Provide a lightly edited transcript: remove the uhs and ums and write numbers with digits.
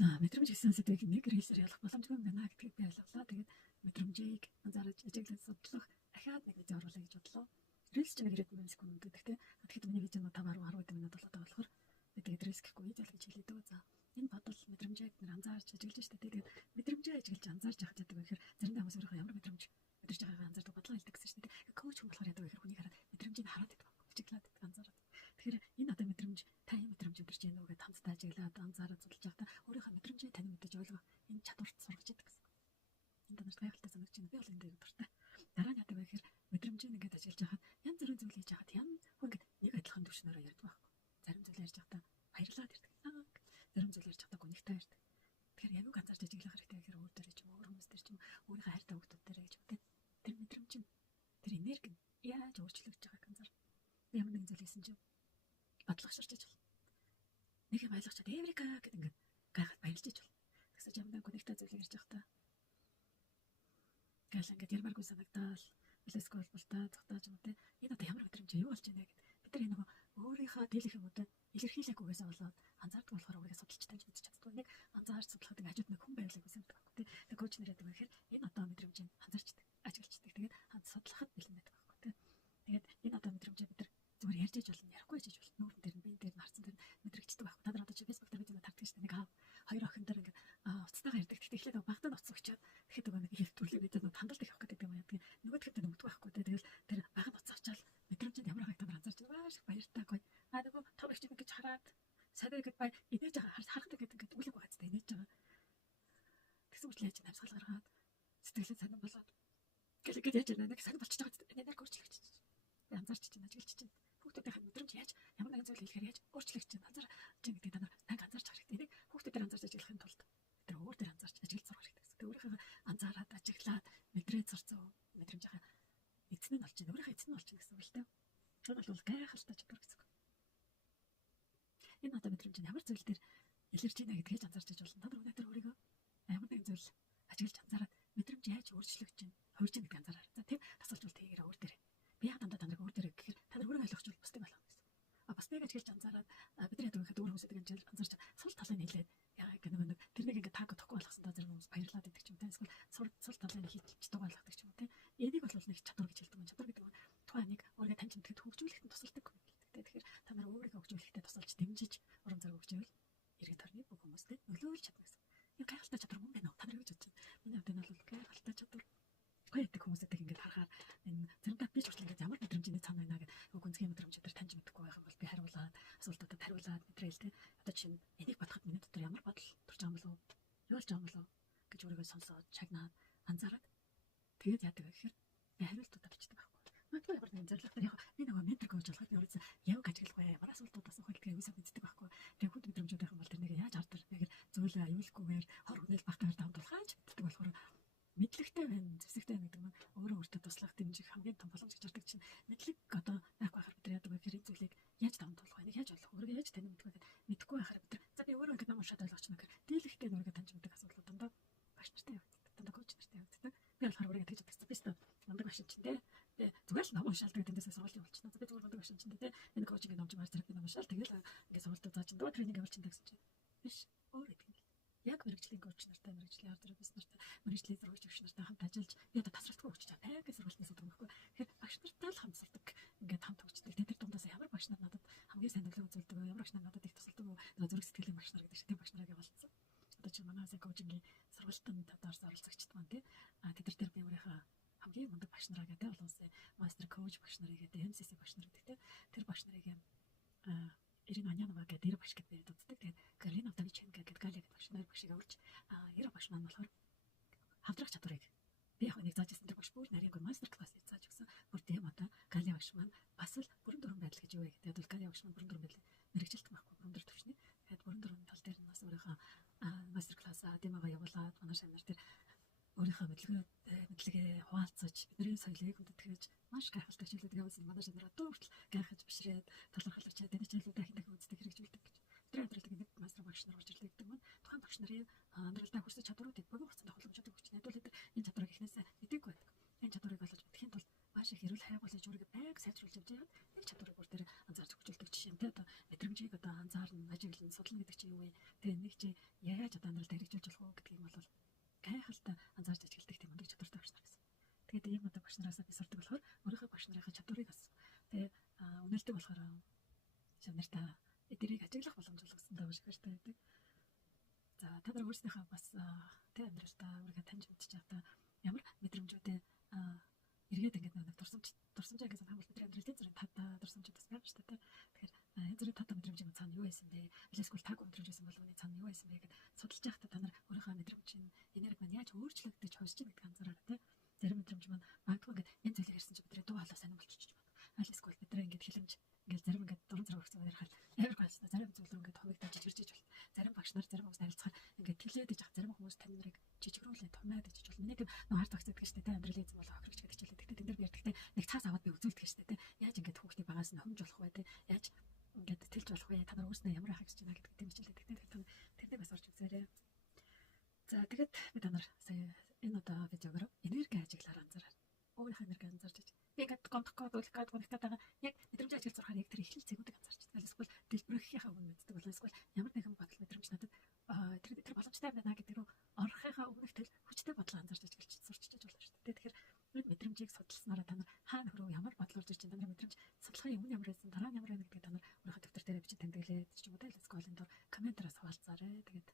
За мэдрэмж гэсэн сэдвийг нэг хэлсээр ялах боломжгүй юм байна гэдгийг би ойлголоо. Тэгээд мэдрэмжийг анзаарч ажиглаж судлах ахаад нэг видео оруулах гэж бодлоо. Рилс чинь 90 секунд гэдэг. Тэгэхэд миний видео 5-10 минут болоод байгаа болохоор би тэгээд рилс гэхгүй видео л гэж хэлээд байгаа. За энэ бодол мэдрэмжийг анзаарч ажиглаж штэ. Тэгээд мэдрэмжээ ажиглаж анзаарч яхад яадаг вэ гэхээр заримдаа хүмүүс өөрийнхөө ямар мэдрэмж мэдэрч байгаагаа анзаардаг бодлоо хэлдэг гэсэн штэ. Коуч хүн болохоор яадаг вэ гэхээр хүний хараад мэдрэмжийг хараад байдаг. Ажиглаад байдаг анзаараад. Тэгэхээр энэ одоо мэдрэмж таны мэдрэмж өдөрч яах нүгэ хамтдаа ажиглаад анзаараад судалж явахдаа өөрийнхөө мэдрэмжийг тань мэдэж ойлгох энэ чадварт сургаж яадаг гэсэн. Энэ танарт гайхалтай санагдаж байна. Би бол энэ дээр дуртай. Дараа нь яадаг вэ гэхээр мэдрэмжийг ингээд ажиглаж яхад янз бүрийн зүйл хийж яхад хүн ингээд нэг адилхан төвшнөөрөө ярьдаг байхгүй. Зарим зүйл ярьж яхдаа баярлаад ирдэг. Зарим зүйл ярьж яхдаа гонигтай ирдэг. Тэгэхээр яг үг анзаарч ажиглах хэрэгтэй гэхээр өөр дээр ч юм өөр хүмүүс дээр ч юм өөрийнхөө хайртай хүмүүс дээр гэж үгүй. Тэр мэдрэмж тэр энерги яаж өөрчлөгдөж байгааг анзаар. Ямар нэгэн зүйл хийсэн чинь бодлого ширч иж бол. Нэг юм ойлгочод Эврика гэдэг ингээд гайхаад баярлж иж бол. Тэгсэж ямдаа гонигтай зүйл ярьж яхдаа гал ингээд ярмааргүй санагдаал билэсгүй болтаа цогтааж юм те. Энэ одоо ямар мэдрэмж юу болж байна гэд. Бид нар энэ нөгөө өөрийнхөө дийлэх юмудаа илэрхийлэхгүйгээс болоод анзаардаг болохоор өөрийгөө судалж таньж мэдчих чаддгүй. Нэг анзаарч судлахад ингээд хажууд нэг хүн байрлал гэсэн байдаг байхгүй те. Тэгээ коуч нар яадаг вэ гэхээр энэ одоо мэдрэмжийг анзаарчдаг, ажиглаждаг. Тэгээд судлахад бэлэн байдаг байхгүй те. Тэгээд энэ одоо мэдрэмжээ бид нар зүгээр ярьж иж болно, ярихгүй иж болно. Нүүрэн дээр нь биен дээр нь харсан дээр мэдрэгчдэг байхгүй. Та нар одоо чи Facebook дээр видео тардаг шүү дээ. Нэг хоёр охин дээр ингээд уцтайгаа ярьдаг. Тэгтээ эхлээд багтаа уцсан очиод тэгэхэд нөгөө нэг их төрлөө видеонууд хандалт их авах гэдэг юм яа. Тэгээ нөгөө тэгэхэд нөгдөг байхгүй те. Тэгэл тэр баг нь уцаачаал мэдрэмжэнд ямар байгааг та нар анзаарч байгаа маш их баяртай гоё. Нөгөө том их юм гэж хараад садаа гэд бай инээж байгаа харахдаг гэдэг ингээд үлэг байгаа зү инээж байгаа. Тэгсэн мэт л яаж намсгал гаргаад сэтгэлээ санаа болоод гэлэгэд яаж нэг санаа болчихж байгаа зү энерги өөрчлөгдөж чинь. Би анзаарч чинь ажиглаж чинь. Хүүхдүүдийн мэдрэмж яаж ямар нэгэн зүйл хэлэхээр яаж өөрчлөгдөж чинь анзаарч чинь гэдэг та нар анзаарч харах хэрэгтэй. Энийг хүүхдүүдээр анзаарч ажиглахын тулд тэр өөр дээр анзаарч ажиглаж сурах хэрэгтэй гэсэн. Өөрийнхөө анзаараад ажиглаад мэдрээд сурцсан мэдрэмжийнхаа эзэн нь болж чинь өөрийнхөө эзэн нь болж чинь гэсэн үг л дээ. Тэр бол гайхалтай чадвар гэсэн. Энэ одоо мэдрэмж нь ямар зүйл дээр илэрч байна гэдгийг анзаарч иж болно. Та нар өнөөдөр өөрийгөө ямар нэгэн зүйл ажиглаж анзаараад мэдрэмж яаж өөрчлөгдөж чинь хувирж байгаа гэдгийг анзаараа. За тийм тасалж бол тэгээрээ өөр дээр. Би яг дандаа таныг өөр дээр гэхээр та нар өөрийгөө ойлгохчвол бусдыг ойлгох гэсэн. Бусдыг ажиглаж анзаараад бид нар яадаг вэ гэхэд өөр хүмүүсийг ажиглаж анзаарч сул талыг нийлээд яг нэг тэрнийг ингээд таг тохгүй болгосондоо зэрэг хүмүүс баярлаад идэх юм те. Эсвэл сул талыг хийчих туг болгодог ч юм уу те. Энийг бол нэг чадвар гэж хэлдэг юм. Чадвар гэдэг нь тухайн нэг өөрийгөө таньж мэдхэд хөгжүүлэхэд тусалдаг юм гэдэг. Тэгэхээр та нар өөрийгөө хөгжүүлэхдээ тусалж дэмжиж урам зориг өгч байвал эргэн тойрны бүх хүмүүстэй нөлөөлж чадна гэсэн. Энэ гайхалтай чадвар юм байна уу? Та нар гэж бодож байна. Миний хувьд энэ бол гайхалтай чадвар. Гоё яадаг хүмүүстэй ингээд харахаар энэ заримдаа би ч хүртэл ингээд ямар мэдрэмжтэй цаана байна гэдэг гүнзгий мэдрэмж өдр таньж мэдэхгүй байх юм бол би хариулаад асуултуудад хариулаад мэдрээл те. Одоо чинь энийг бодоход миний дотор ямар бодол төрж байгаа юм болов? Юу болж байгаа юм болов гэж өөрийгөө сонсоод чагнаад анзаараад тэгээд яадаг вэ гэхээр би хариултуудад бичдэг байхгүй. Магадгүй ямар нэгэн зорилготой яг би нөгөө ментор коуч болоход ерөөсөө яг ажиглах бай ямар асуултууд асуух вэ гэдгийг үсэд мэддэг байхгүй. Тэгээд хүн мэдрэмжүүд байх юм бол тэрнийг яаж ардар нэгээр зөвлө аюулгүйгээр хор хүнэл багтаар давтуулхаач гэдэг болохоор мэдлэгтэй байна, зэвсэгтэй байна гэдэг нь өөрөө өөртөө туслах дэмжих хамгийн том боломж гэж хардаг чинь мэдлэг одоо байхгүй байхаар бид нар яадаг вэ гэхээр энэ зүйлийг яаж даван туулах вэ? Яаж ойлгох вэ? Өөрийгөө яаж таних мэдгүй гэдэг мэдэхгүй байхаар бид нар за би өөрөө ингээд ном уншаад ойлгочихно гэхээр дийлэхтэй өөрийгөө таньж мэддэг асуудлууд дандаа багш нартай явагддаг. Дандаа коуч нартай явагддаг. Би болохоор өөрийгөө тэгж боддог. Би өстө мундаг багш чинь те. Би зүгээр л ном уншаалдаг тэндээсээ сургууль явуулчихна. Би зүгээр мундаг багш чинь те. Энэ коучинг номжмаар зэрэг би ном уншаал тэгэл ингээд сургуультад зааж дөө тренинг явуулчихна гэсэн чинь. Биш өөрөө тийм. Яг мэрэгжлийн коуч нартай, мэрэгжлийн ард терапевт нартай, мэрэгжлийн зурагч өгч нартай хамт ажиллаж би одоо тасралтгүй өгч байгаа. Тайгийн сургалтын судалгаа байхгүй. Тэгэхээр багш нартай л хамт сурдаг. Ингээд хамт өгчдөг. Тэр дундаас ямар багш нар надад хамгийн сайн төлөв үзүүлдэг вэ? Ямар багш нар надад их тусалдаг вэ? Нөгөө зураг сэтгэлийн багш нар гэдэг чинь тийм багш нарыг явуулсан. Одоо чи манай коучингийн сургалтын татаарс оролцогчд маань тий. Тэд нар дээр би өөрийнхөө хамгийн мундаг багш нараа гэдэг олон улсын мастер коуч багш нарыг гэдэг MCC багш нар гэдэг тий. Тэр багш нарыг Ирина Анянова гэдэг дэр багш гэдэг дууддаг. Тэгээд Галина Давиченко гэдэг Галя гэдэг багш нар багшийг аварч Ира багш маань болохоор хамтрах чадварыг би яг нэг зааж ирсэн тэр багш бүр нарийнгүй мастер класс зааж өгсөн. Бүр тийм одоо Галя багш маань бас л бүрэн дүрэн байдал гэж юу вэ гэдэг. Бол Галя багш маань бүрэн дүрэн байдал мэрэгжилтэн байхгүй бүрэн дүр төвшний. Тэгээд бүрэн дүрэн тал дээр нь бас өөрийнхөө мастер классаа дэмага явуулаад манай шамнар дээр өөрийнхөө мэдлэгээ хуваалцаж бидний соёлыг хүндэтгэж маш гайхалтай хичээлүүд явуулсан манай шамнар одоо хүртэл гайхаж бишрээд талархалж чад энэ хичээлүүдээ хиндэг үздэг хэрэгжүүлдэг гэж. Тэр өдрөлдөг нэг мастер багш нар болж ирлээ гэдэг нь тухайн багш нарын амьдралдаа хүрсэн чадваруудыг богино хугацаанд хөлөмжөд өгч найдварлаад энэ чадварыг эхнээсээ мэдээгүй байдаг. Энэ чадварыг олж мэдэхийн тулд маш их эрүүл хайгуулж өөрийгөө байг сайжруулж явж байгаа. Нэг чадварыг бүр тэр анзаарч хөгжүүлдэг жишээ нь одоо мэдрэмжийг одоо анзаарна, ажиглан судлана гэдэг чинь юу вэ? Тэгээ энийг чи яаж одоо амьдралд хэрэгжүүлж болох уу гэдгийг бол гайхалтай анзаарч ажигладаг тийм өндөр чадвартай багш нар гэсэн. Тэгээд ийм одоо багш нараасаа би сурдаг болохоор өөрийнхөө багш нарын чадварыг бас тэгээ үнэлдэг болохоор шавнартаа эдгэрийг ажиглах боломж олгосондоо маш их баяртай байдаг. За та нар өөрсдийнхөө бас тэг амьдралдаа өөрийгөө таньж мэдчих чадаа ямар мэдрэмжүүдээ эргээд ингээд нэг дурсамжаа гэсэн хамбал бидний амьдралын зүрийн татаа дурсамжууд бас байна шүү дээ. Тэгэхээр зүрийн татаа мэдрэмжийн цаана юу байсан бэ? Эсвэл таг мэдрэмж байсан бол үүний цаана юу байсан бэ гэдээ судалж байхдаа та нар өөрийнхөө мэдрэмжийн энерги маань яаж өөрчлөгдөж хойш чинь гэдгийг анзаараарай тий. Зарим мэдрэмж маань магадгүй ингээд энэ зүйлийг ярьсан чинь бидний дуу хоолой сонирн болчихчих байна. Аль эсвэл бидний ингээд хилэмж ингээд зарим ингээд дуран зэрэг өгсөн ярихаар амар гайсна. Зарим зүйл рүү ингээд хувигдаж жиржиж бол. Зарим багш нар зарим хүмүүс харилцахаар ингээд тэлээд иж зарим хүмүүс тань нарыг жижигрүүлээ тумаад иж бол миний тийм нэг арт багцдаг шүү дээ. Амьдралын эзэн болох хохирогч гэдэг хичээлээ. Тэгтээ тэн дээр би ярьдагтай нэг цаас аваад би үзүүлдэг шүү дээ. Яаж ингээд хүүхдийн багаас нь хомж болох вэ те? Яаж ингээд тэлж болох вэ? Та нар өөрснөө ямар хагч байна гэдэг тийм хичээлээ. Тэгтээ тэрнийг бас орж үзээрэй. За тэгэд би та нар сая энэ одоо видеогоор энерги ажиглаар анзаараа. Өөрийнхөө энерги анзаарч иж. Би ингээд гомдохгүй байгаа яг мэдрэмж ажиглаж сурахаар яг тэр ихэл цэгүүдийг анзаарч байна. Эсвэл дэлбэрхийнхаа өмнө мэддэг бол эсвэл ямар нэгэн бодол мэдрэмж надад тэр боломжтой байна гэдэг рүү орохынхаа өмнөх тэр хүчтэй бодлоо анзаарч ажиглаж сурчиж болно шүү дээ. Тэгэхээр энэ мэдрэмжийг судалснараа та нар хаана хөрөө ямар бодол орж ирж байна, та нар мэдрэмж судалгааны өмнө ямар байсан, дараа нь ямар байна гэдгийг та нар өөрийнхөө дэвтэр дээр бичиж тэмдэглээд ч юм уу те. Эсвэл энэ дор комментараас хуваалцаарай. Тэгээд